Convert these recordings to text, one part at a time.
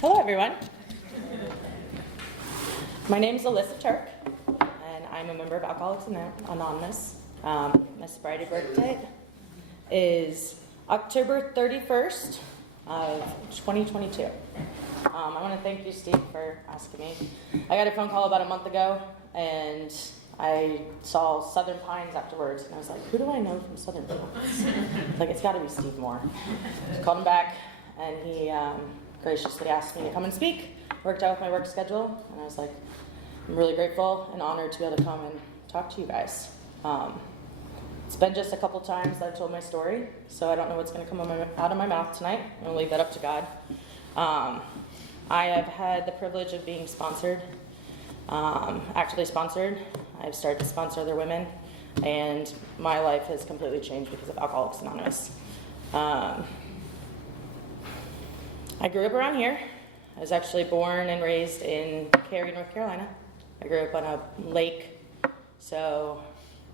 Hello, everyone. My name is Alyssa T, and I'm a member of Alcoholics Anonymous. My sobriety birthday is October 31st of 2022. I want to thank you, Steve, for asking me. I got a phone call about a month ago, and I saw Southern Pines afterwards, and I was like, who do I know from Southern Pines? Like, it's got to be Steve Moore. I called him back, and he graciously asked me to come and speak. Worked out with my work schedule, and I was like, I'm really grateful and honored to be able to come and talk to you guys. It's been just a couple times that I've told my story, so I don't know what's going to come out of my mouth tonight. I'm going to leave that up to God. I have had the privilege of being sponsored, actively sponsored. I've started to sponsor other women, and my life has completely changed because of Alcoholics Anonymous. I grew up around here. I was actually born and raised in Cary, North Carolina. I grew up on a lake, so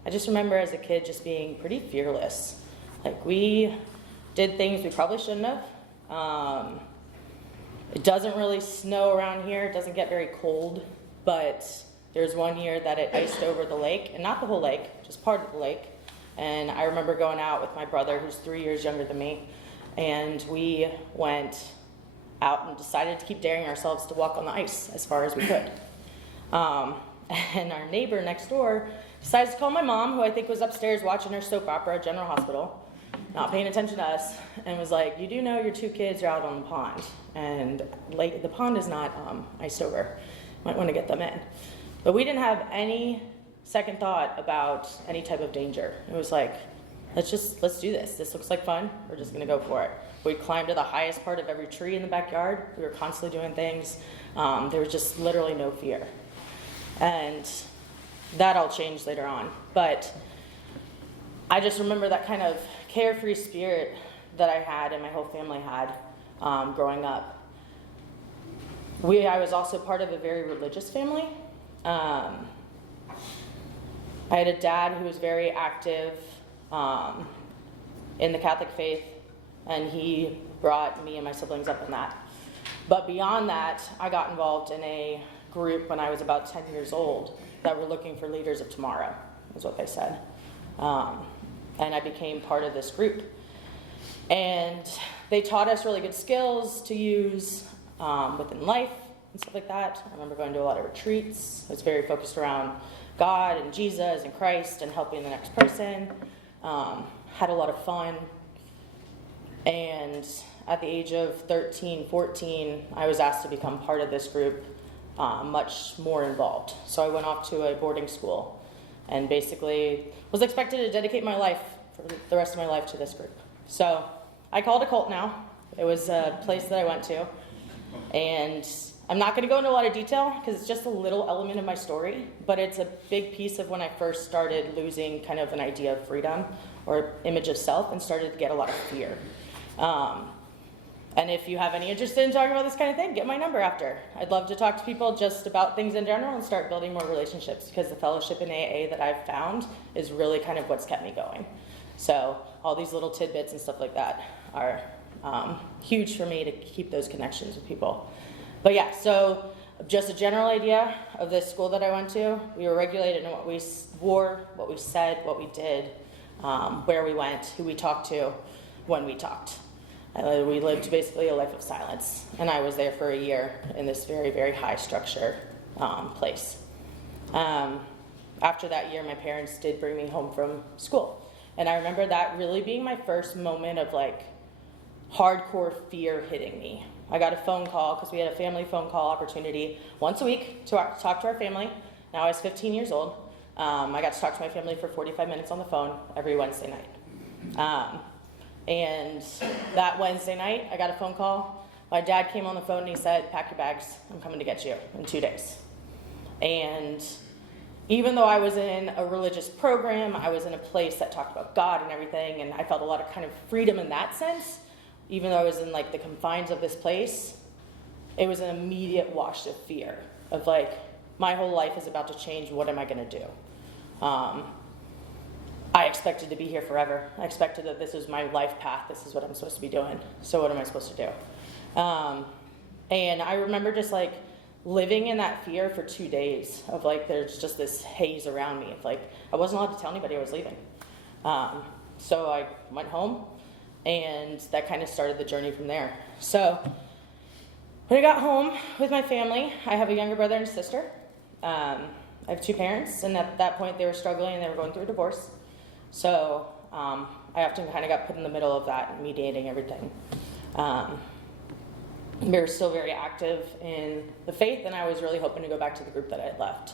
I just remember as a kid just being pretty fearless. Like, we did things we probably shouldn't have. It doesn't really snow around here. It doesn't get very cold, but there's one year that it iced over the lake, and not the whole lake, just part of the lake. And I remember going out with my brother, who's 3 years younger than me, and we went out and decided to keep daring ourselves to walk on the ice as far as we could. And our neighbor next door decides to call my mom, who I think was upstairs watching her soap opera at General Hospital, not paying attention to us, and was like, you do know your two kids are out on the pond, and the pond is not iced over. Might want to get them in. But we didn't have any second thought about any type of danger. It was like, let's do this. This looks like fun. We're just going to go for it. We climbed to the highest part of every tree in the backyard. We were constantly doing things. There was just literally no fear. And that all changed later on. But I just remember that kind of carefree spirit that I had and my whole family had growing up. I was also part of a very religious family. I had a dad who was very active in the Catholic faith, and he brought me and my siblings up in that. But beyond that, I got involved in a group when I was about 10 years old that were looking for leaders of tomorrow, is what they said. And I became part of this group. And they taught us really good skills to use within life and stuff like that. I remember going to a lot of retreats. I was very focused around God and Jesus and Christ and helping the next person. Had a lot of fun. And at the age of 13, 14, I was asked to become part of this group, much more involved. So I went off to a boarding school and basically was expected to dedicate my life for the rest of my life to this group. So I call it a cult now. It was a place that I went to. And I'm not going to go into a lot of detail because it's just a little element of my story, but it's a big piece of when I first started losing kind of an idea of freedom or image of self and started to get a lot of fear. And if you have any interest in talking about this kind of thing, get my number after. I'd love to talk to people just about things in general and start building more relationships, because the fellowship in AA that I've found is really kind of what's kept me going. So all these little tidbits and stuff like that are huge for me to keep those connections with people. But yeah, so just a general idea of this school that I went to. We were regulated in what we wore, what we said, what we did, where we went, who we talked to, when we talked. We lived basically a life of silence, and I was there for a year in this very, very high structure place. After that year, my parents did bring me home from school, and I remember that really being my first moment of like hardcore fear hitting me. I got a phone call because we had a family phone call opportunity once a week to talk to our family. Now I was 15 years old. I got to talk to my family for 45 minutes on the phone every Wednesday night. And that Wednesday night, I got a phone call. My dad came on the phone and he said, pack your bags, I'm coming to get you in 2 days. And even though I was in a religious program, I was in a place that talked about God and everything, and I felt a lot of kind of freedom in that sense. Even though I was in like the confines of this place, it was an immediate wash of fear of like, my whole life is about to change, what am I gonna do? I expected to be here forever. I expected that this was my life path. This is what I'm supposed to be doing. So what am I supposed to do? And I remember just like living in that fear for 2 days of like, there's just this haze around me. Of like, I wasn't allowed to tell anybody I was leaving. So I went home, and that kind of started the journey from there. So when I got home with my family, I have a younger brother and a sister. I have 2 parents, and at that point they were struggling and they were going through a divorce. So I often kind of got put in the middle of that, mediating everything. We were still very active in the faith, and I was really hoping to go back to the group that I had left.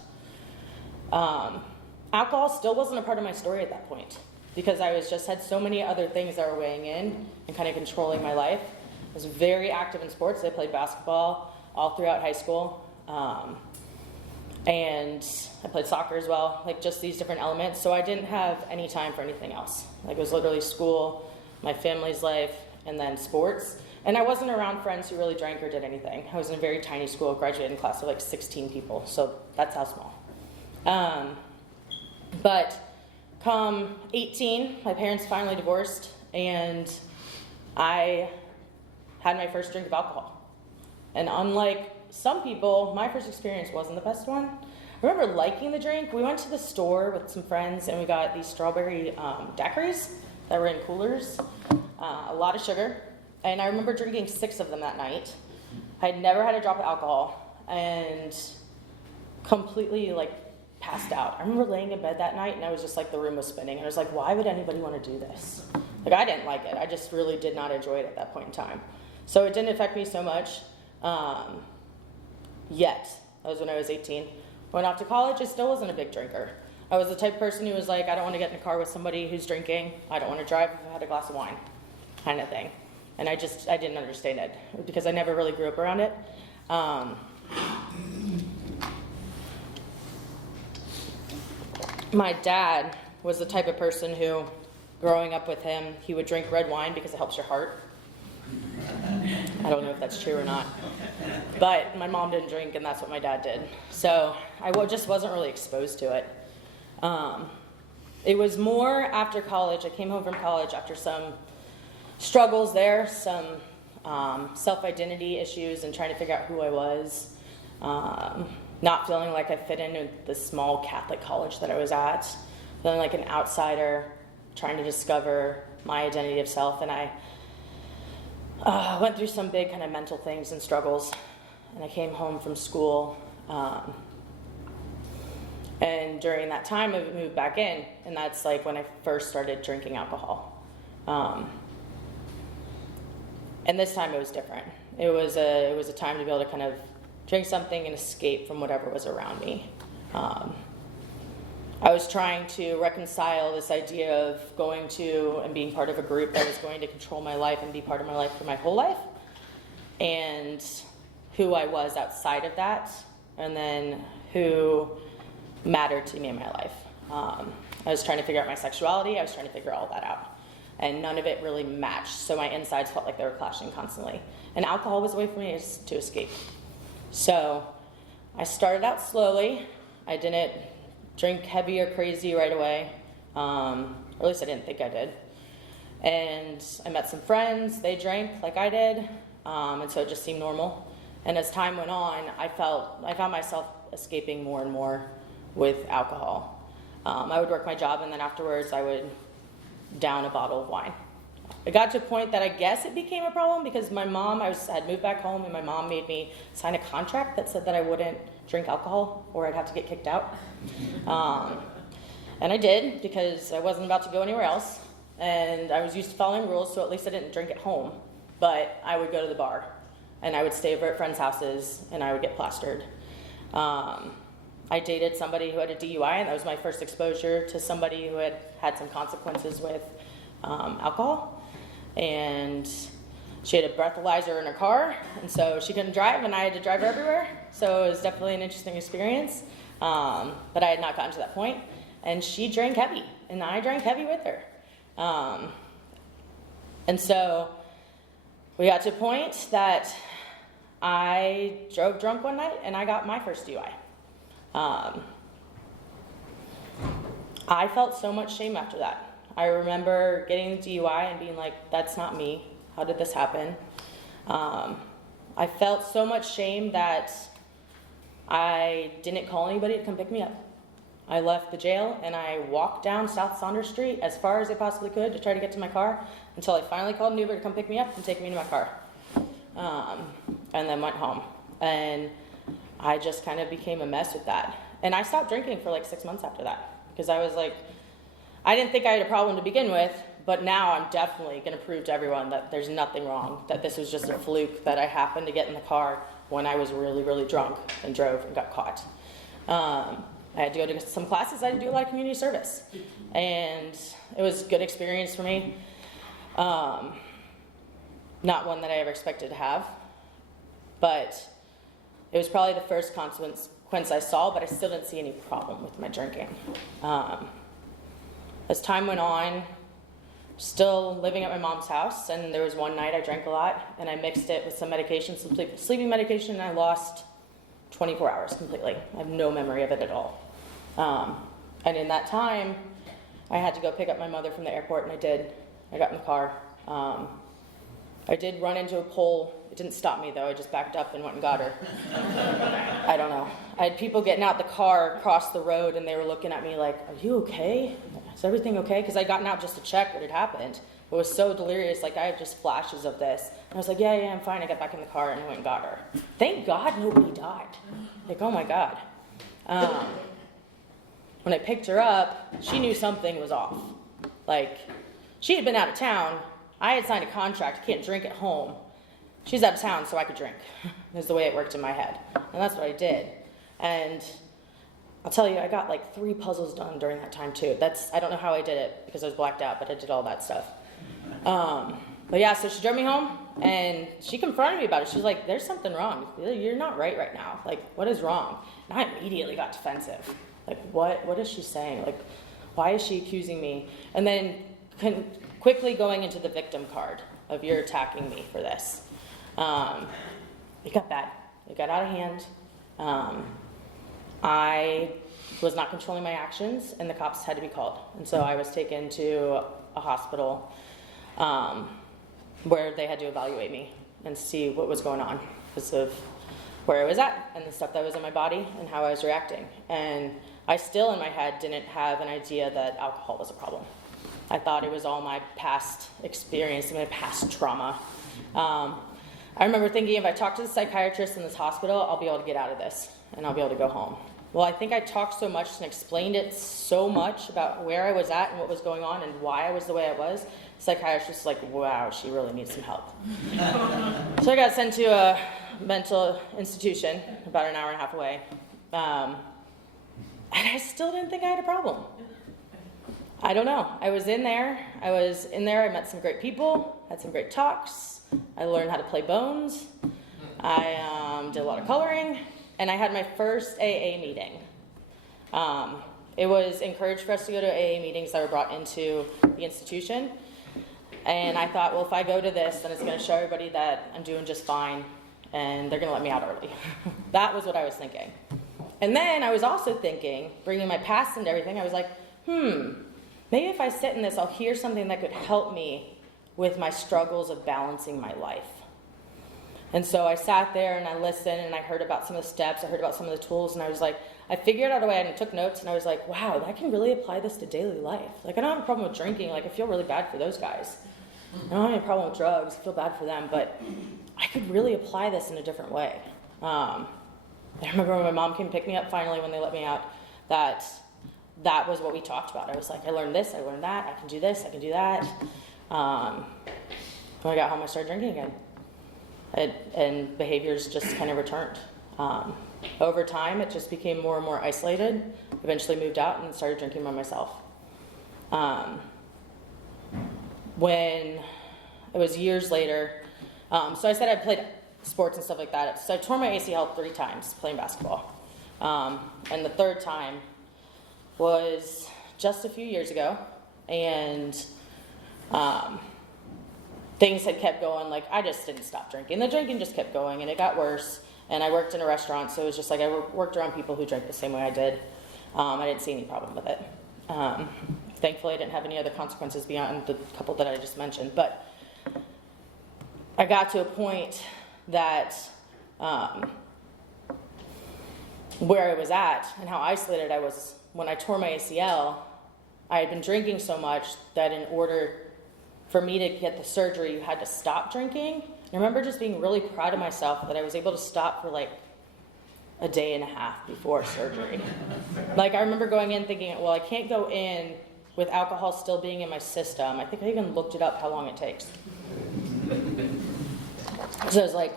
Alcohol still wasn't a part of my story at that point, because I had so many other things that were weighing in and kind of controlling my life. I was very active in sports. I played basketball all throughout high school. And I played soccer as well, like just these different elements. So I didn't have any time for anything else. Like it was literally school, my family's life, and then sports. And I wasn't around friends who really drank or did anything. I was in a very tiny school, graduating class of like 16 people. So that's how small. But come 18, my parents finally divorced, and I had my first drink of alcohol. And unlike some people, my first experience wasn't the best one. I remember liking the drink. We went to the store with some friends, and we got these strawberry daiquiris that were in coolers, a lot of sugar. And I remember drinking 6 of them that night. I had never had a drop of alcohol, and completely like passed out. I remember laying in bed that night, and I was just like, the room was spinning. And I was like, why would anybody want to do this? Like, I didn't like it. I just really did not enjoy it at that point in time. So it didn't affect me so much yet. That was when I was 18. Went off to college, I still wasn't a big drinker. I was the type of person who was like, I don't want to get in a car with somebody who's drinking. I don't want to drive if I had a glass of wine, kind of thing. And I didn't understand it because I never really grew up around it. My dad was the type of person who, growing up with him, he would drink red wine because it helps your heart. I don't know if that's true or not. But my mom didn't drink, and that's what my dad did. So I just wasn't really exposed to it. It was more after college. I came home from college after some struggles there, some self-identity issues and trying to figure out who I was. Not feeling like I fit into the small Catholic college that I was at. Feeling like an outsider, trying to discover my identity of self. And I went through some big kind of mental things and struggles. And I came home from school. And during that time, I moved back in. And that's like when I first started drinking alcohol. And this time it was different. It was a time to be able to kind of drink something and escape from whatever was around me. I was trying to reconcile this idea of going to and being part of a group that was going to control my life and be part of my life for my whole life, and who I was outside of that, and then who mattered to me in my life. I was trying to figure out my sexuality. I was trying to figure all that out. And none of it really matched, so my insides felt like they were clashing constantly. And alcohol was a way for me to escape. So I started out slowly. I didn't drink heavy or crazy right away, or at least I didn't think I did. And I met some friends. They drank like I did, and so it just seemed normal. And as time went on, I found myself escaping more and more with alcohol. I would work my job, and then afterwards I would down a bottle of wine. It got to a point that I guess it became a problem because my mom, had moved back home, and my mom made me sign a contract that said that I wouldn't drink alcohol or I'd have to get kicked out. And I did, because I wasn't about to go anywhere else, and I was used to following rules, so at least I didn't drink at home. But I would go to the bar, and I would stay over at friends' houses, and I would get plastered. I dated somebody who had a DUI, and that was my first exposure to somebody who had some consequences with alcohol. And she had a breathalyzer in her car, and so she couldn't drive, and I had to drive her everywhere. So it was definitely an interesting experience, but I had not gotten to that point. And she drank heavy, and I drank heavy with her. And so we got to a point that I drove drunk one night, and I got my first DUI. I felt so much shame after that. I remember getting the DUI and being like, that's not me. How did this happen? I felt so much shame that I didn't call anybody to come pick me up. I left the jail and I walked down South Saunders Street as far as I possibly could to try to get to my car until I finally called an Uber to come pick me up and take me to my car. And then went home. And I just kind of became a mess with that. And I stopped drinking for like 6 months after that because I was like, I didn't think I had a problem to begin with, but now I'm definitely going to prove to everyone that there's nothing wrong, that this was just a fluke, that I happened to get in the car when I was really, really drunk and drove and got caught. I had to go to some classes. I had to do a lot of community service. And it was a good experience for me. Not one that I ever expected to have. But it was probably the first consequence I saw, but I still didn't see any problem with my drinking. As time went on, still living at my mom's house, and there was one night I drank a lot, and I mixed it with some medication, some sleeping medication, and I lost 24 hours completely. I have no memory of it at all. And in that time, I had to go pick up my mother from the airport, and I did. I got in the car. I did run into a pole. It didn't stop me, though. I just backed up and went and got her. I don't know. I had people getting out the car across the road, and they were looking at me like, are you okay? Is everything okay? Because I'd gotten out just to check what had happened. It was so delirious, like I had just flashes of this. And I was like, yeah, I'm fine. I got back in the car and I went and got her. Thank God nobody died. Like, oh my God. When I picked her up, she knew something was off. Like, she had been out of town. I had signed a contract, can't drink at home. She's out of town, so I could drink. Is the way it worked in my head. And that's what I did. And I'll tell you, I got like 3 puzzles done during that time too. I don't know how I did it because I was blacked out, but I did all that stuff. But yeah, so she drove me home and she confronted me about it. She was like, there's something wrong. You're not right now. Like, what is wrong? And I immediately got defensive. Like, what is she saying? Like, why is she accusing me? And then quickly going into the victim card of you're attacking me for this. It got bad. It got out of hand. I was not controlling my actions, and the cops had to be called. And so I was taken to a hospital where they had to evaluate me and see what was going on because of where I was at and the stuff that was in my body and how I was reacting. And I still, in my head, didn't have an idea that alcohol was a problem. I thought it was all my past experience, my past trauma. I remember thinking if I talk to the psychiatrist in this hospital, I'll be able to get out of this and I'll be able to go home. Well, I think I talked so much and explained it so much about where I was at and what was going on and why I was the way I was. The psychiatrist was like, wow, she really needs some help. So I got sent to a mental institution about an hour and a half away. And I still didn't think I had a problem. I don't know. I was in there. I met some great people, had some great talks. I learned how to play bones. I did a lot of coloring. And I had my first AA meeting. It was encouraged for us to go to AA meetings that were brought into the institution. And I thought, well, if I go to this, then it's going to show everybody that I'm doing just fine, and they're going to let me out early. That was what I was thinking. And then I was also thinking, bringing my past into everything, I was like, maybe if I sit in this, I'll hear something that could help me with my struggles of balancing my life. And so I sat there and I listened and I heard about some of the steps, I heard about some of the tools, and I was like, I figured out a way and I took notes and I was like, wow, I can really apply this to daily life. Like, I don't have a problem with drinking. Like, I feel really bad for those guys. I don't have any problem with drugs. I feel bad for them, but I could really apply this in a different way. I remember when my mom came to pick me up finally when they let me out, that was what we talked about. I was like, I learned this, I learned that, I can do this, I can do that. When I got home, I started drinking again. And behaviors just kind of returned. Over time, it just became more and more isolated. Eventually moved out and started drinking by myself. When it was years later, so I said I played sports and stuff like that. So I tore my ACL 3 times playing basketball. And the 3rd time was just a few years ago. And things had kept going. Like, I just didn't stop drinking. The drinking just kept going, and it got worse. And I worked in a restaurant, so it was just like I worked around people who drank the same way I did. I didn't see any problem with it. Thankfully, I didn't have any other consequences beyond the couple that I just mentioned. But I got to a point that where I was at and how isolated I was when I tore my ACL. I had been drinking so much that in order for me to get the surgery, you had to stop drinking. I remember just being really proud of myself that I was able to stop for like a day and a half before surgery. Like, I remember going in thinking, well, I can't go in with alcohol still being in my system. I think I even looked it up how long it takes. So I was like,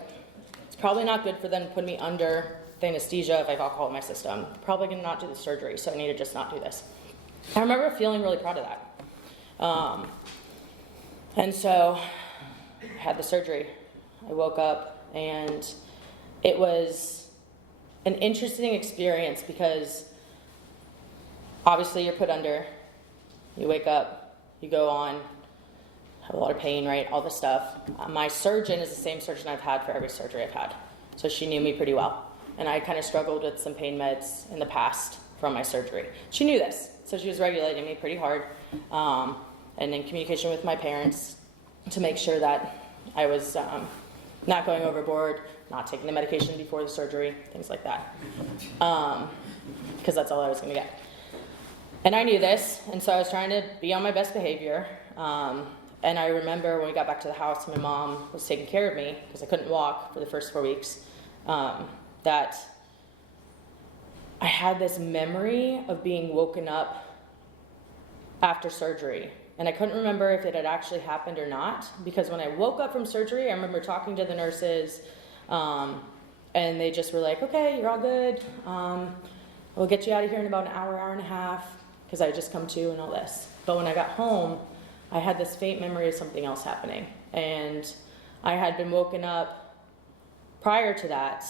it's probably not good for them to put me under the anesthesia if I have alcohol in my system. Probably gonna not do the surgery, so I need to just not do this. I remember feeling really proud of that. And so I had the surgery. I woke up and it was an interesting experience because obviously you're put under, you wake up, you go on, have a lot of pain, right? All this stuff. My surgeon is the same surgeon I've had for every surgery I've had. So she knew me pretty well. And I kind of struggled with some pain meds in the past from my surgery. She knew this, so she was regulating me pretty hard. And in communication with my parents to make sure that I was not going overboard, not taking the medication before the surgery, things like that. Because that's all I was going to get. And I knew this, and so I was trying to be on my best behavior. And I remember when we got back to the house, my mom was taking care of me because I couldn't walk for the first 4 weeks, that I had this memory of being woken up after surgery. And I couldn't remember if it had actually happened or not, because when I woke up from surgery, I remember talking to the nurses, and they just were like, okay, you're all good. We'll get you out of here in about an hour, hour and a half, because I had just come to and all this. But when I got home, I had this faint memory of something else happening. And I had been woken up prior to that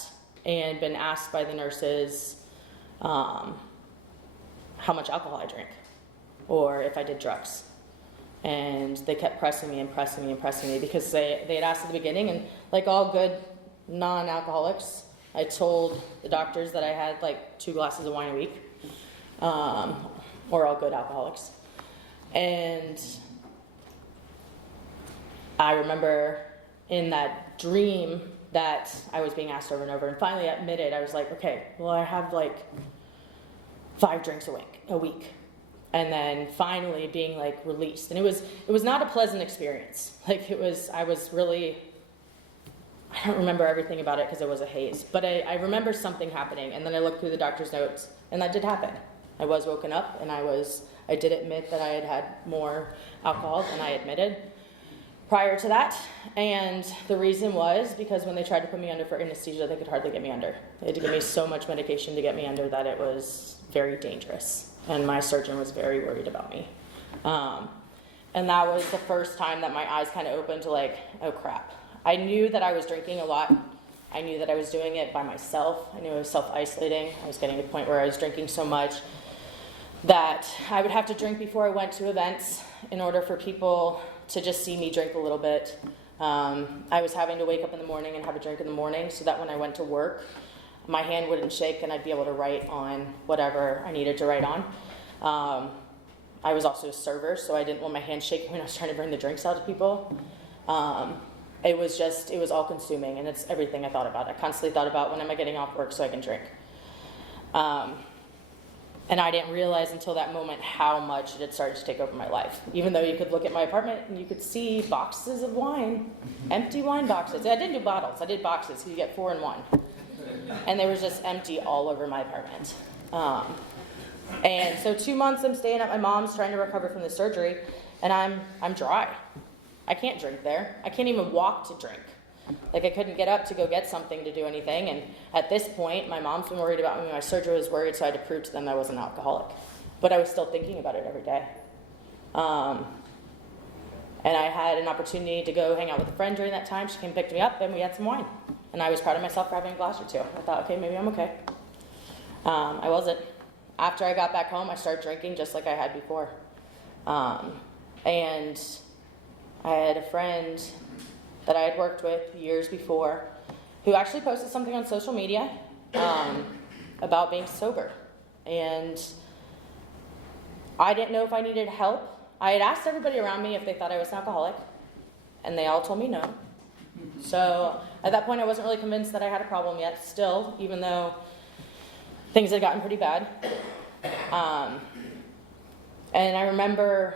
and been asked by the nurses how much alcohol I drank or if I did drugs. And they kept pressing me because they had asked at the beginning, and like all good non-alcoholics, I told the doctors that I had like 2 glasses of wine a week, or all good alcoholics. And I remember in that dream that I was being asked over and over, and finally admitted, I was like, okay, well, I have like 5 drinks a week. And then finally being like released. And it was not a pleasant experience. Like I don't remember everything about it because it was a haze, but I remember something happening. And then I looked through the doctor's notes and that did happen. I was woken up and I did admit that I had had more alcohol than I admitted prior to that. And the reason was because when they tried to put me under for anesthesia, they could hardly get me under. They had to give me so much medication to get me under that it was very dangerous. And my surgeon was very worried about me. And that was the first time that my eyes kind of opened to like, oh crap. I knew that I was drinking a lot. I knew that I was doing it by myself. I knew I was self-isolating. I was getting to the point where I was drinking so much that I would have to drink before I went to events in order for people to just see me drink a little bit. I was having to wake up in the morning and have a drink in the morning so that when I went to work, my hand wouldn't shake and I'd be able to write on whatever I needed to write on. I was also a server, so I didn't want my hand shaking when I was trying to bring the drinks out to people. It was all consuming, and it's everything I thought about. I constantly thought about when am I getting off work so I can drink. And I didn't realize until that moment how much it had started to take over my life. Even though you could look at my apartment and you could see boxes of wine, empty wine boxes. I didn't do bottles, I did boxes. You get 4 in 1. And they were just empty all over my apartment. And so 2 months I'm staying at my mom's trying to recover from the surgery, and I'm dry. I can't drink there. I can't even walk to drink. Like I couldn't get up to go get something to do anything. And at this point, my mom's been worried about me. My surgeon was worried, so I had to prove to them I wasn't an alcoholic. But I was still thinking about it every day. And I had an opportunity to go hang out with a friend during that time. She came and picked me up, and we had some wine. And I was proud of myself for having a glass or 2. I thought, okay, maybe I'm okay. I wasn't. After I got back home, I started drinking just like I had before. And I had a friend that I had worked with years before who actually posted something on social media about being sober. And I didn't know if I needed help. I had asked everybody around me if they thought I was an alcoholic, and they all told me no. So at that point, I wasn't really convinced that I had a problem yet, still, even though things had gotten pretty bad. And I remember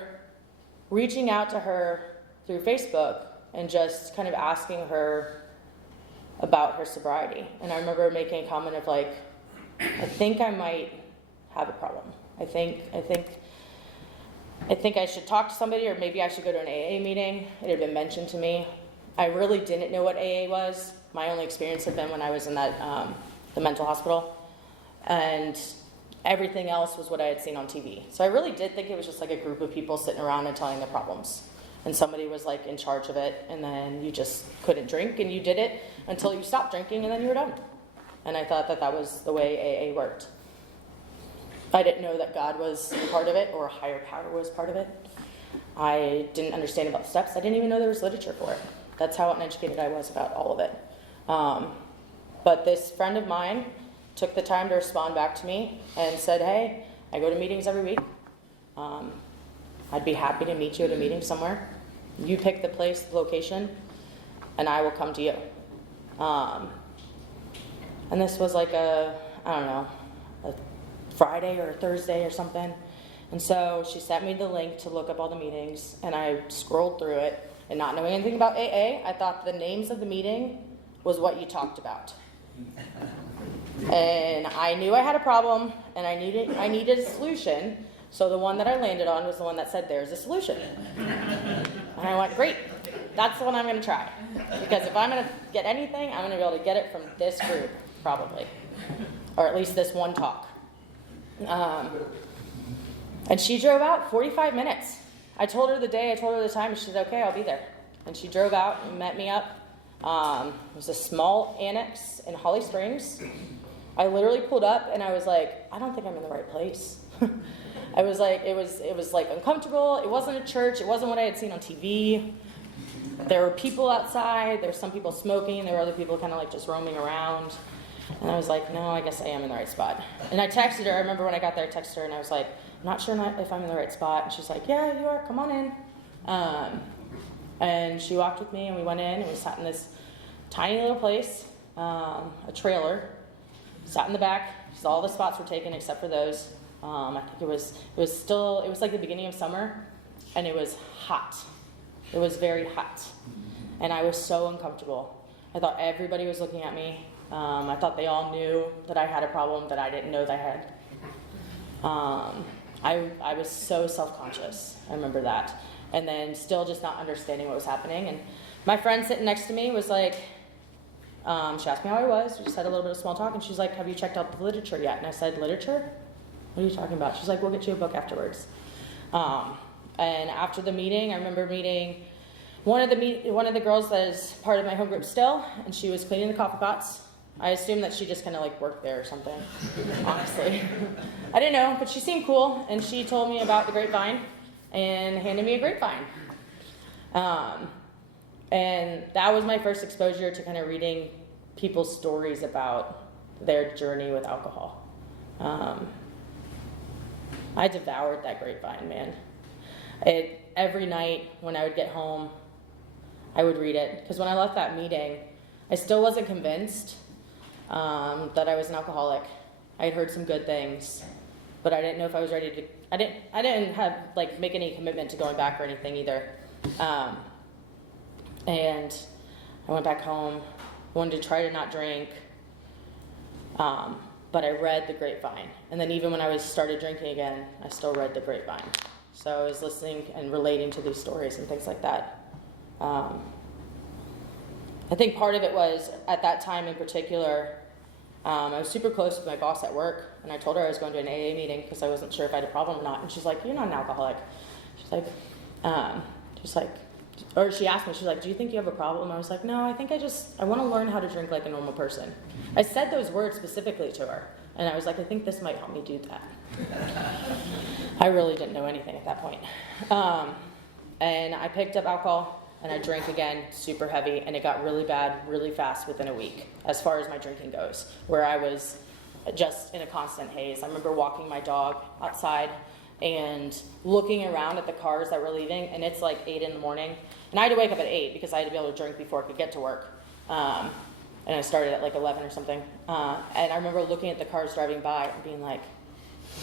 reaching out to her through Facebook and just kind of asking her about her sobriety. And I remember making a comment of like, I think I might have a problem. I think I should talk to somebody, or maybe I should go to an AA meeting. It had been mentioned to me. I really didn't know what AA was. My only experience had been when I was in that the mental hospital, and everything else was what I had seen on TV. So I really did think it was just like a group of people sitting around and telling their problems, and somebody was like in charge of it, and then you just couldn't drink, and you did it until you stopped drinking, and then you were done. And I thought that was the way AA worked. I didn't know that God was part of it, or a higher power was part of it. I didn't understand about the steps. I didn't even know there was literature for it. That's how uneducated I was about all of it. But this friend of mine took the time to respond back to me and said, hey, I go to meetings every week. I'd be happy to meet you at a meeting somewhere. You pick the place, the location, and I will come to you. And this was like a Friday or a Thursday or something. And so she sent me the link to look up all the meetings, and I scrolled through it. And not knowing anything about AA, I thought the names of the meeting was what you talked about. And I knew I had a problem, and I needed a solution. So the one that I landed on was the one that said, there's a solution. And I went, great, that's the one I'm going to try. Because if I'm going to get anything, I'm going to be able to get it from this group, probably. Or at least this one talk. And she drove out 45 minutes. I told her the day, I told her the time, and she said, okay, I'll be there. And she drove out and met me up. It was a small annex in Holly Springs. I literally pulled up, and I was like, I don't think I'm in the right place. I was like, it was like uncomfortable. It wasn't a church. It wasn't what I had seen on TV. There were people outside. There were some people smoking. There were other people kind of like just roaming around. And I was like, no, I guess I am in the right spot. And I texted her. I remember when I got there, I texted her, and I was like, I'm not sure if I'm in the right spot. And she's like, yeah, you are. Come on in. And she walked with me, and we went in, and we sat in this tiny little place, a trailer. Sat in the back, because all the spots were taken except for those. I think it was like the beginning of summer, and it was hot. It was very hot. And I was so uncomfortable. I thought everybody was looking at me. I thought they all knew that I had a problem that I didn't know that I had. I was so self-conscious. I remember that. And then still just not understanding what was happening. And my friend sitting next to me was like, she asked me how I was. We just had a little bit of small talk. And she's like, have you checked out the literature yet? And I said, literature? What are you talking about? She's like, we'll get you a book afterwards. And after the meeting, I remember meeting one of the girls that is part of my home group still. And she was cleaning the coffee pots. I assumed that she just kind of like worked there or something, honestly. I didn't know, but she seemed cool, and she told me about the grapevine and handed me a grapevine. And that was my first exposure to kind of reading people's stories about their journey with alcohol. I devoured that grapevine, man. Every night when I would get home, I would read it. Because when I left that meeting, I still wasn't convinced that I was an alcoholic. I had heard some good things, but I didn't know if I was ready to. I didn't have make any commitment to going back or anything either. And I went back home, wanted to try to not drink, but I read the grapevine. And then even when I started drinking again, I still read the grapevine. So I was listening and relating to these stories and things like that. I think part of it was, at that time in particular, I was super close with my boss at work, and I told her I was going to an AA meeting because I wasn't sure if I had a problem or not. And she's like, you're not an alcoholic. She's like, or she asked me, she's like, do you think you have a problem? I was like, no, I think I want to learn how to drink like a normal person. I said those words specifically to her, and I was like, I think this might help me do that. I really didn't know anything at that point. And I picked up alcohol, and I drank again, super heavy, and it got really bad really fast within a week, as far as my drinking goes, where I was just in a constant haze. I remember walking my dog outside, and looking around at the cars that were leaving, and it's like 8 in the morning. And I had to wake up at 8 because I had to be able to drink before I could get to work. And I started at like 11 or something. And I remember looking at the cars driving by and being like,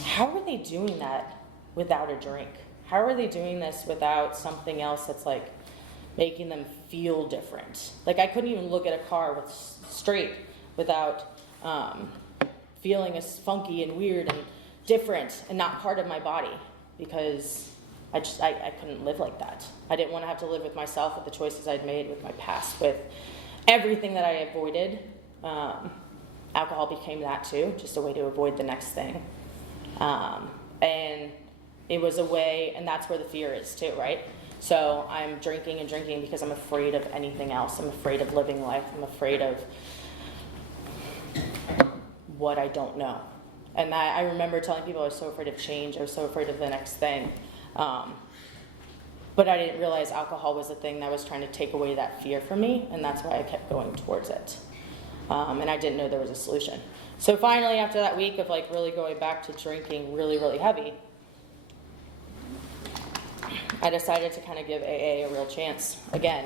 how are they doing that without a drink? How are they doing this without something else that's like making them feel different? Like I couldn't even look at a car with straight without feeling as funky and weird and different and not part of my body, because I couldn't live like that. I didn't want to have to live with myself, with the choices I'd made, with my past, with everything that I avoided. Alcohol became that too, just a way to avoid the next thing. And it was a way, and that's where the fear is too, right? So I'm drinking and drinking because I'm afraid of anything else. I'm afraid of living life. I'm afraid of what I don't know. And I remember telling people I was so afraid of change. I was so afraid of the next thing. But I didn't realize alcohol was the thing that was trying to take away that fear from me, and that's why I kept going towards it. And I didn't know there was a solution. So finally, after that week of like really going back to drinking really, really heavy, I decided to kind of give AA a real chance again.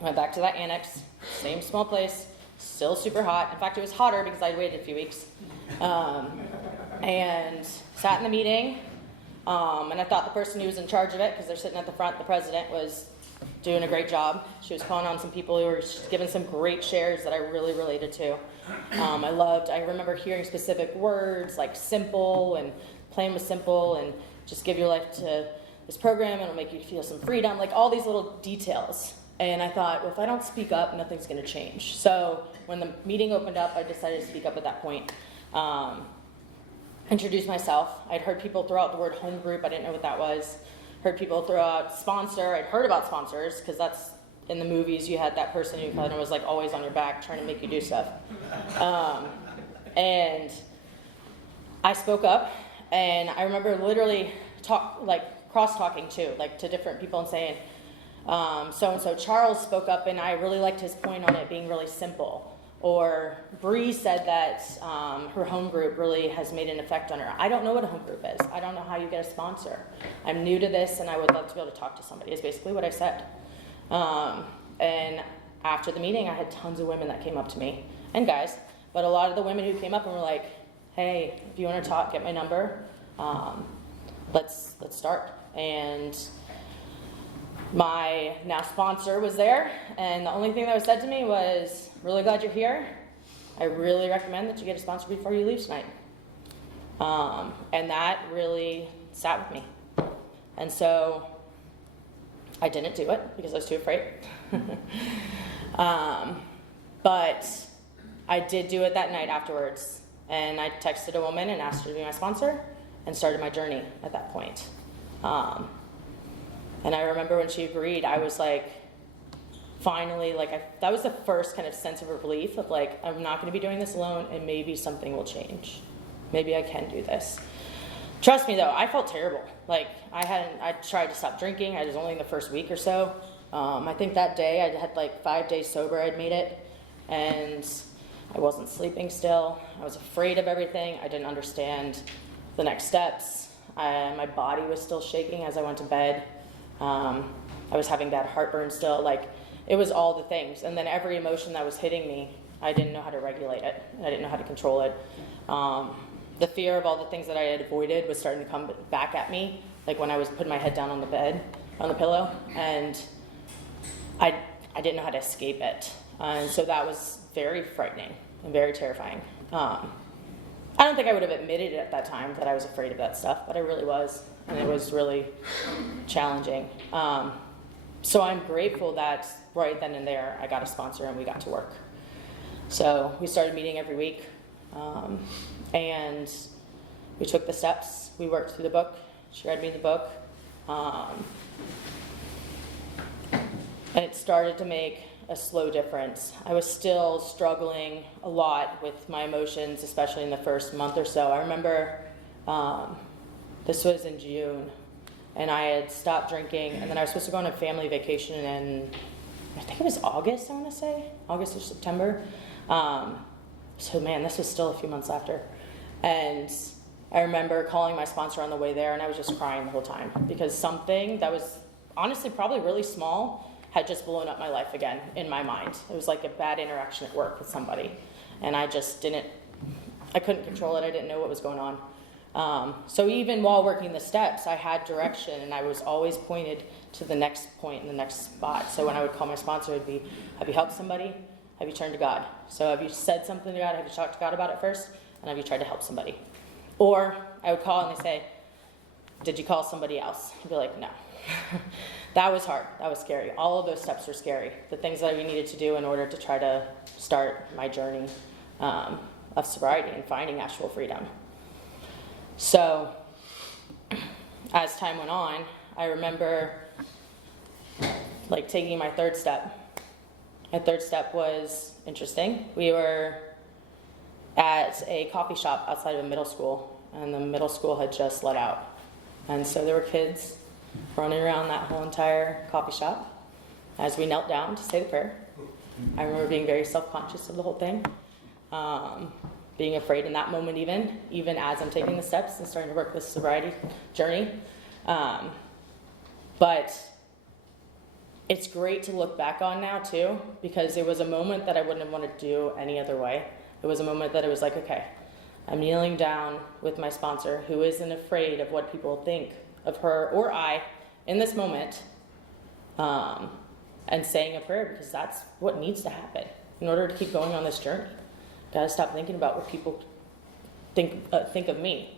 Went back to that annex, same small place, still super hot. In fact, it was hotter because I'd waited a few weeks. And sat in the meeting, and I thought the person who was in charge of it, because they're sitting at the front, the president, was doing a great job. She was calling on some people who were giving some great shares that I really related to. I remember hearing specific words like simple and playing with simple and just give your life to this program and it'll make you feel some freedom, like all these little details. And I thought, well, if I don't speak up, nothing's going to change. So when the meeting opened up, I decided to speak up at that point. Introduce myself. I'd heard people throw out the word home group. I didn't know what that was. Heard people throw out sponsor. I'd heard about sponsors because that's in the movies. You had that person who kind of was like always on your back trying to make you do stuff. And I spoke up, and I remember literally cross-talking too, like to different people and saying, so-and-so Charles spoke up, and I really liked his point on it being really simple. Or Bree said that her home group really has made an effect on her. I don't know what a home group is. I don't know how you get a sponsor. I'm new to this, and I would love to be able to talk to somebody, is basically what I said. And after the meeting, I had tons of women that came up to me, and guys, but a lot of the women who came up and were like, hey, if you want to talk, get my number. Let's start. And my now sponsor was there, and the only thing that was said to me was, really glad you're here. I really recommend that you get a sponsor before you leave tonight. And that really sat with me. And so I didn't do it because I was too afraid. But I did do it that night afterwards. And I texted a woman and asked her to be my sponsor and started my journey at that point. And I remember when she agreed, I was like, finally, that was the first kind of sense of relief of like, I'm not going to be doing this alone, and maybe something will change. Maybe I can do this. Trust me though, I felt terrible. Like I tried to stop drinking. I was only in the first week or so. I think that day I had like 5 days sober. I'd made it, and I wasn't sleeping still. I was afraid of everything. I didn't understand the next steps. My body was still shaking as I went to bed. I was having bad heartburn still. Like, it was all the things. And then every emotion that was hitting me, I didn't know how to regulate it. I didn't know how to control it. The fear of all the things that I had avoided was starting to come back at me, like when I was putting my head down on the bed, on the pillow, and I didn't know how to escape it. And so that was very frightening and very terrifying. I don't think I would have admitted it at that time that I was afraid of that stuff, but I really was, and it was really challenging. So I'm grateful that right then and there I got a sponsor and we got to work. So we started meeting every week, and we took the steps. We worked through the book. She read me the book. And it started to make a slow difference. I was still struggling a lot with my emotions, especially in the first month or so. I remember this was in June, and I had stopped drinking, and then I was supposed to go on a family vacation in, I think it was August, I want to say, August or September. So man, this was still a few months after. And I remember calling my sponsor on the way there, and I was just crying the whole time because something that was honestly probably really small had just blown up my life again in my mind. It was like a bad interaction at work with somebody, and I couldn't control it. I didn't know what was going on. So even while working the steps, I had direction, and I was always pointed to the next point in the next spot. So when I would call my sponsor, it would be, have you helped somebody? Have you turned to God? So have you said something to God? Have you talked to God about it first? And have you tried to help somebody? Or I would call and they say, did you call somebody else? I'd be like, no. That was hard. That was scary. All of those steps were scary. The things that we needed to do in order to try to start my journey of sobriety and finding actual freedom. So as time went on, I remember like taking my third step. My third step was interesting. We were at a coffee shop outside of a middle school, and the middle school had just let out. And so there were kids running around that whole entire coffee shop as we knelt down to say the prayer. I remember being very self-conscious of the whole thing, being afraid in that moment even as I'm taking the steps and starting to work this sobriety journey. But it's great to look back on now too, because it was a moment that I wouldn't have wanted to do any other way. It was a moment that it was like, okay, I'm kneeling down with my sponsor who isn't afraid of what people think of her or I in this moment, and saying a prayer, because that's what needs to happen in order to keep going on this journey. Gotta stop thinking about what people think of me.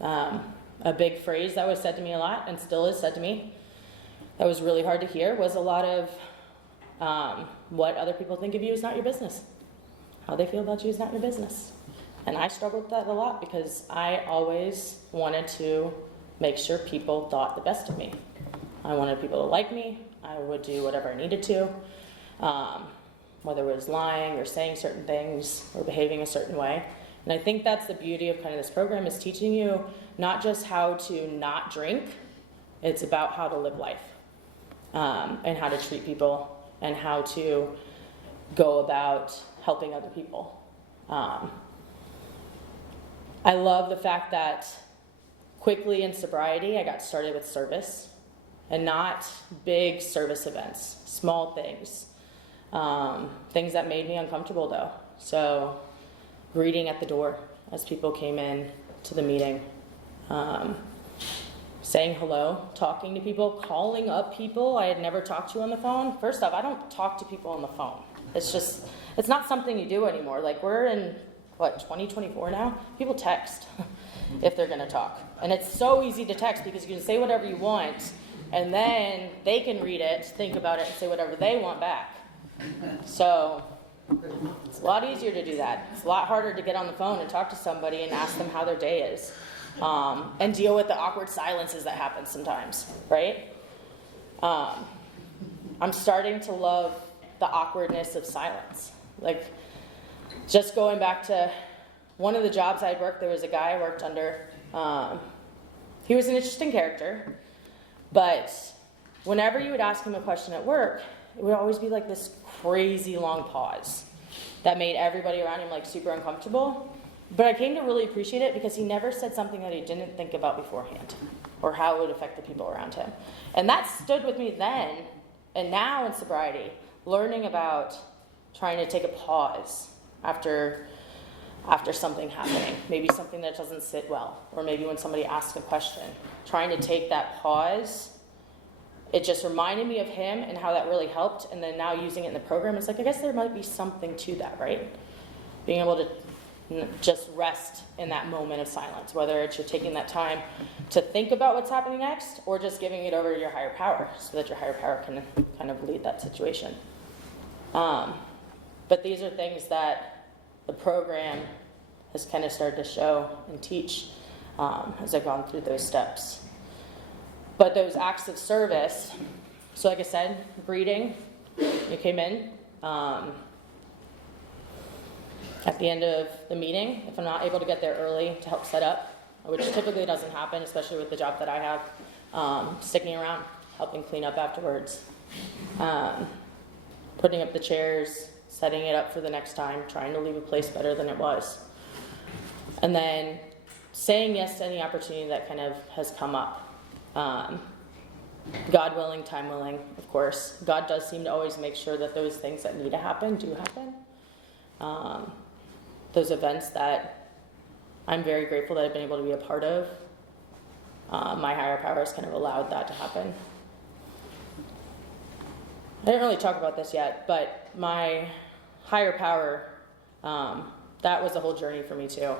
A big phrase that was said to me a lot, and still is said to me, that was really hard to hear, was a lot of what other people think of you is not your business. How they feel about you is not your business. And I struggled with that a lot because I always wanted to make sure people thought the best of me. I wanted people to like me. I would do whatever I needed to, whether it was lying or saying certain things or behaving a certain way. And I think that's the beauty of kind of this program, is teaching you not just how to not drink, it's about how to live life, and how to treat people and how to go about helping other people. I love the fact that quickly in sobriety, I got started with service, and not big service events, small things. Things that made me uncomfortable though. So greeting at the door as people came in to the meeting, saying hello, talking to people, calling up people I had never talked to on the phone. First off, I don't talk to people on the phone. It's not something you do anymore. Like, we're in, 2024 now? People text if they're gonna talk. And it's so easy to text because you can say whatever you want, and then they can read it, think about it, and say whatever they want back. So it's a lot easier to do that. It's a lot harder to get on the phone and talk to somebody and ask them how their day is, and deal with the awkward silences that happen sometimes, right? I'm starting to love the awkwardness of silence. Like, just going back to one of the jobs I'd worked, there was a guy I worked under. He was an interesting character, but whenever you would ask him a question at work, it would always be like this crazy long pause that made everybody around him like super uncomfortable. But I came to really appreciate it because he never said something that he didn't think about beforehand or how it would affect the people around him. And that stood with me then, and now in sobriety, learning about trying to take a pause after something happening, maybe something that doesn't sit well, or maybe when somebody asks a question, trying to take that pause. It just reminded me of him and how that really helped, and then now using it in the program, it's like, I guess there might be something to that, right? Being able to just rest in that moment of silence, whether it's you're taking that time to think about what's happening next, or just giving it over to your higher power so that your higher power can kind of lead that situation. But these are things that the program has kind of started to show and teach as I've gone through those steps. But those acts of service, so like I said, greeting, you came in. At the end of the meeting, if I'm not able to get there early to help set up, which typically doesn't happen, especially with the job that I have, sticking around, helping clean up afterwards, putting up the chairs, setting it up for the next time, trying to leave a place better than it was. And then saying yes to any opportunity that kind of has come up. God willing, time willing, of course. God does seem to always make sure that those things that need to happen do happen. Those events that I'm very grateful that I've been able to be a part of, my higher power has kind of allowed that to happen. I didn't really talk about this yet, but my higher power, that was a whole journey for me too.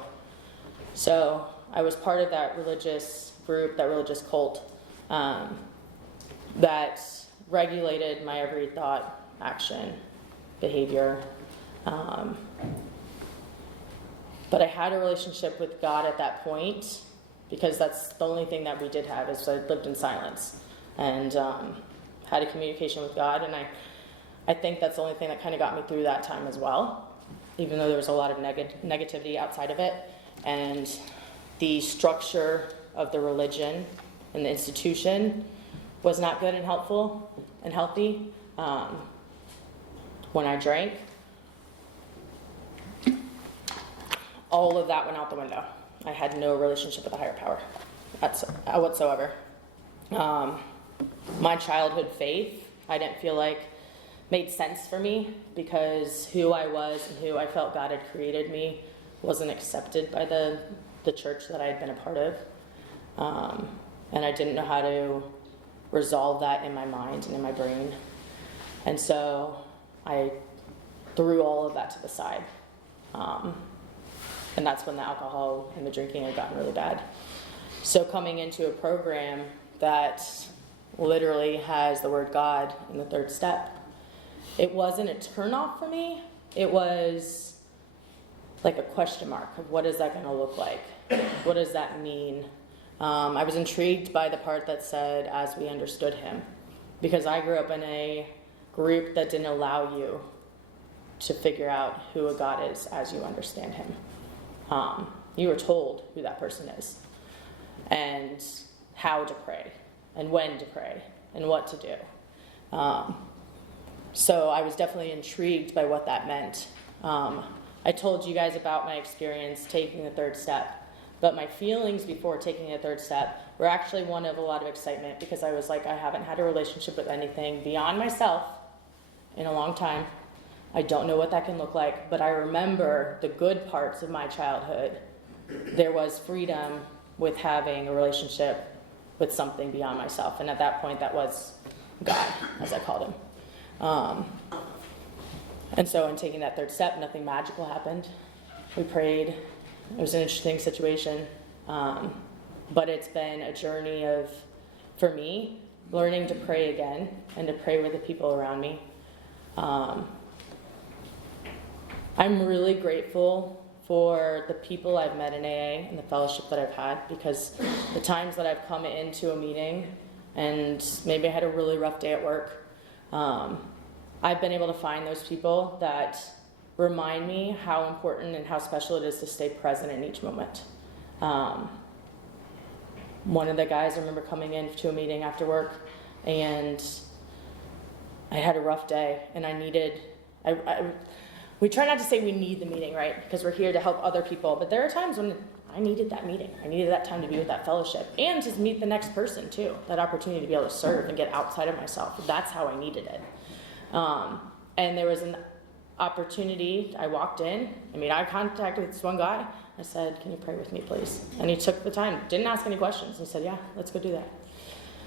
So I was part of that religious group, that religious cult, that regulated my every thought, action, behavior. But I had a relationship with God at that point, because that's the only thing that we did have, is I lived in silence and had a communication with God. And I think that's the only thing that kind of got me through that time as well, even though there was a lot of negativity outside of it. And the structure of the religion and the institution was not good and helpful and healthy. When I drank, all of that went out the window. I had no relationship with a higher power whatsoever. My childhood faith, I didn't feel like made sense for me, because who I was and who I felt God had created me wasn't accepted by the church that I had been a part of. And I didn't know how to resolve that in my mind and in my brain. And so I threw all of that to the side. And that's when the alcohol and the drinking had gotten really bad. So coming into a program that literally has the word God in the third step, it wasn't a turnoff for me. It was like a question mark of, what is that going to look like? What does that mean? I was intrigued by the part that said, as we understood him, because I grew up in a group that didn't allow you to figure out who a God is as you understand him. You were told who that person is, and how to pray, and when to pray, and what to do. So I was definitely intrigued by what that meant. I told you guys about my experience taking the third step, but my feelings before taking the third step were actually one of a lot of excitement, because I was like, I haven't had a relationship with anything beyond myself in a long time. I don't know what that can look like, but I remember the good parts of my childhood. There was freedom with having a relationship with something beyond myself, and at that point that was God, as I called him. And so in taking that third step, nothing magical happened. We prayed. It was an interesting situation, but it's been a journey of, for me, learning to pray again and to pray with the people around me. I'm really grateful for the people I've met in AA and the fellowship that I've had, because the times that I've come into a meeting and maybe I had a really rough day at work, I've been able to find those people that remind me how important and how special it is to stay present in each moment. One of the guys, I remember coming into a meeting after work, and I had a rough day, and I needed, we try not to say we need the meeting, right? Because we're here to help other people, but there are times when I needed that meeting. I needed that time to be with that fellowship, and to meet the next person too, that opportunity to be able to serve and get outside of myself. That's how I needed it. And there was an opportunity. I walked in, I made eye contact with this one guy. I said, can you pray with me, please? And he took the time, didn't ask any questions. He said, yeah, let's go do that.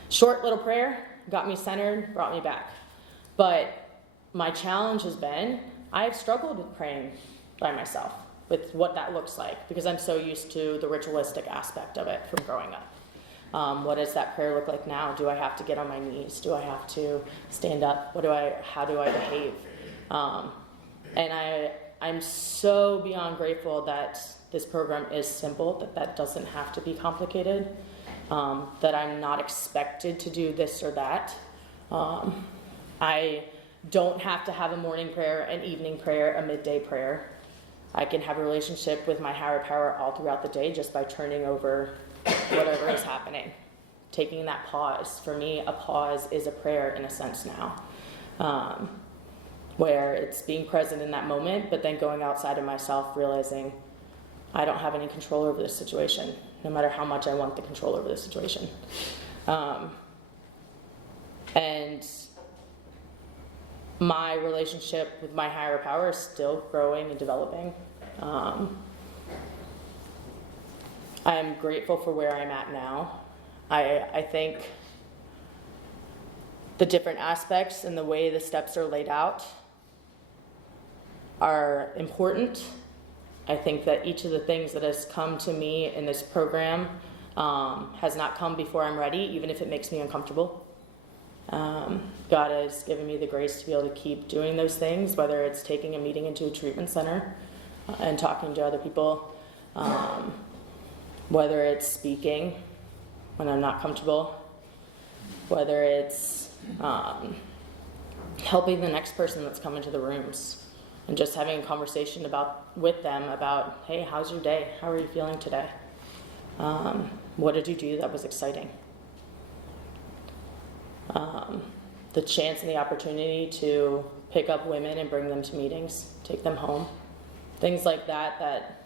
Short little prayer, got me centered, brought me back. But my challenge has been, I've struggled with praying by myself, with what that looks like, because I'm so used to the ritualistic aspect of it from growing up. What does that prayer look like now? Do I have to get on my knees? Do I have to stand up? How do I behave? And I'm so beyond grateful that this program is simple, that doesn't have to be complicated, that I'm not expected to do this or that. I don't have to have a morning prayer, an evening prayer, a midday prayer. I can have a relationship with my higher power all throughout the day just by turning over whatever is happening. Taking that pause. For me, a pause is a prayer in a sense now. Where it's being present in that moment, but then going outside of myself, realizing I don't have any control over this situation, no matter how much I want the control over this situation. And my relationship with my higher power is still growing and developing. I'm grateful for where I'm at now. I think the different aspects and the way the steps are laid out are important. I think that each of the things that has come to me in this program has not come before I'm ready, even if it makes me uncomfortable. God has given me the grace to be able to keep doing those things, whether it's taking a meeting into a treatment center and talking to other people, whether it's speaking when I'm not comfortable, whether it's helping the next person that's come into the rooms and just having a conversation with them about, hey, how's your day? How are you feeling today? What did you do that was exciting? The chance and the opportunity to pick up women and bring them to meetings, take them home, things like that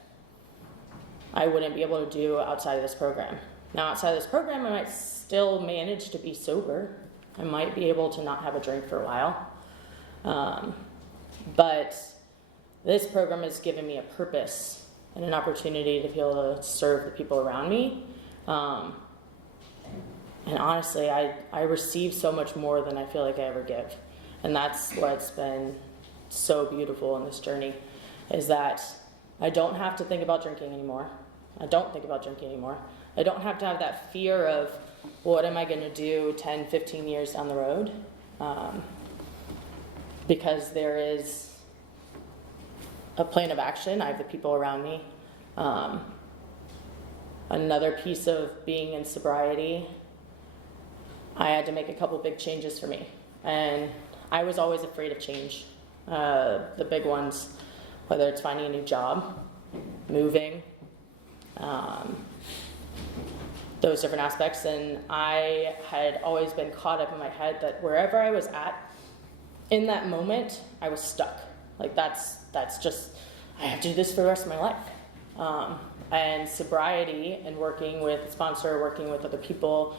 I wouldn't be able to do outside of this program. Now, outside of this program, I might still manage to be sober. I might be able to not have a drink for a while. But this program has given me a purpose and an opportunity to be able to serve the people around me. And honestly, I receive so much more than I feel like I ever give. And that's what's been so beautiful in this journey, is that I don't have to think about drinking anymore. I don't think about drinking anymore. I don't have to have that fear of, what am I going to do 10, 15 years down the road? Because there is a plan of action. I have the people around me. Another piece of being in sobriety, I had to make a couple big changes for me. And I was always afraid of change. The big ones, whether it's finding a new job, moving, those different aspects. And I had always been caught up in my head that wherever I was at, in that moment, I was stuck. Like that's just, I have to do this for the rest of my life. And sobriety and working with a sponsor, working with other people,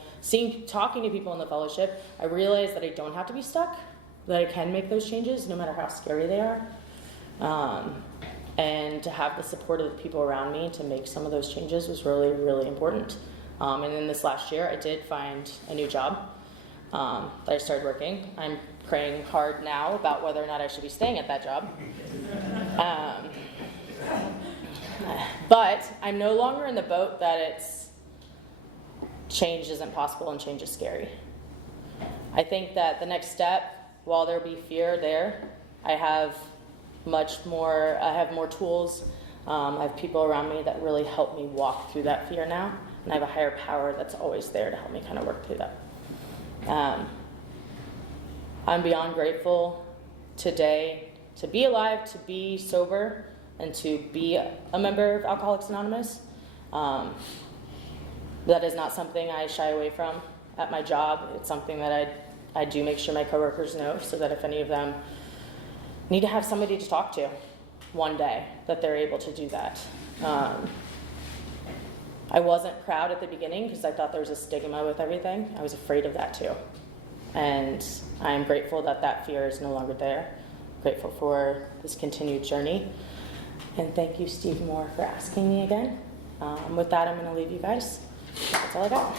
talking to people in the fellowship, I realized that I don't have to be stuck, that I can make those changes no matter how scary they are. And to have the support of the people around me to make some of those changes was really, really important. And then this last year, I did find a new job that I started working. I'm praying hard now about whether or not I should be staying at that job. But I'm no longer in the boat that change isn't possible and change is scary. I think that the next step, while there be fear there, I have more tools. I have people around me that really help me walk through that fear now. And I have a higher power that's always there to help me kind of work through that. I'm beyond grateful today to be alive, to be sober, and to be a member of Alcoholics Anonymous. That is not something I shy away from at my job. It's something that I do make sure my coworkers know, so that if any of them need to have somebody to talk to one day, that they're able to do that. I wasn't proud at the beginning because I thought there was a stigma with everything. I was afraid of that too. And I'm grateful that that fear is no longer there. Grateful for this continued journey. And thank you, Steve Moore, for asking me again. With that, I'm going to leave you guys. That's all I got.